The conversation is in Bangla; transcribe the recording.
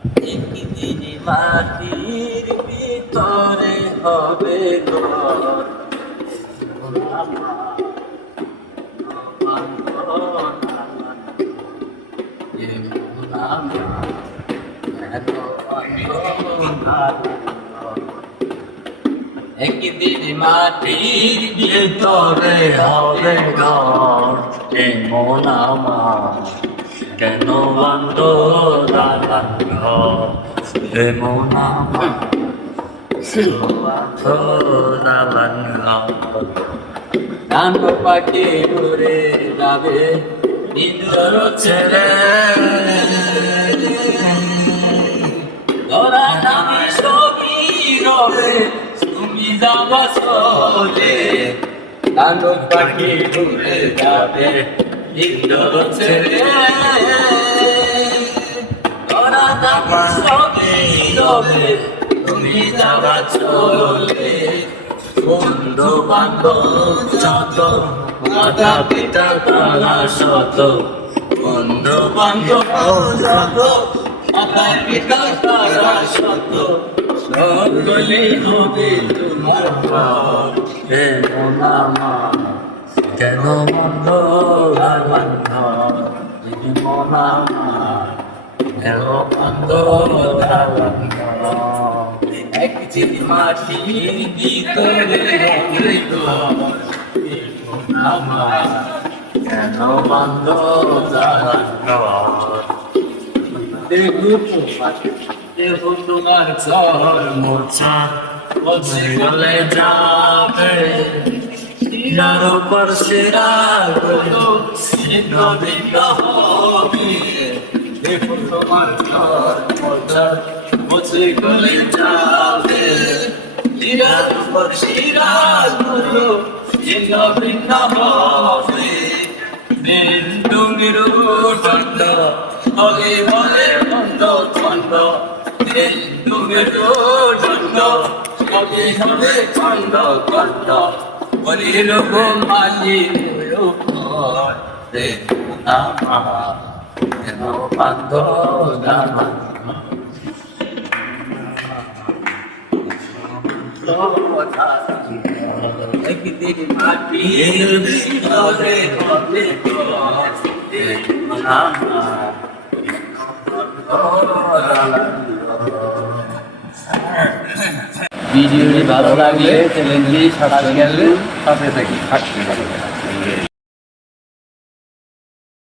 একদিন মাটির ভিতরে হবে একদিন মাটির ভিতরে হবে ঘর। এমন আমার। কেন বন্ধ দালান ঘর? এমন আমার ডান পাখি উড়ে যাবে ইন্দ্র ছেড়ে। তোরা নামি সবই রবে তুমি যাবা চলে ডান পাখি উড়ে যাবে তুমি যাবা চলে বন্ধু বান্ধব মাতা পিতা তারা শত। মাতা পিতা তারা শত। সকলে হবে তোমার ঘর হে মোনামা কেন বন্ধ বন্ধ মোনামা কেন বন্ধ বন্ধ একদিন মাটির ভিতরে ঘর। আমার কেন বন্ধ বসে যাবে শিরার উপর শিরা গুলো ছিন্ন ভিন্ন হবে দেখো তোমার চর মোছা বসে গলে যাবে। শিরার উপর শিরা গুলো ছিন্ন ভিন্ন হবে বেন্দুমিরু দণ্ড হলে বলে বন্ধ খণ্ড বেন্দুমিরু দণ্ড হলে খণ্ড বলিল গো মালি নামা নামা একদিন মাটির ভিতরে হবে ঘর। ভিডিওটি ভালো লাগলে চ্যানেলটি সাবস্ক্রাইব সাথে থাকি। থাকতে পারবেন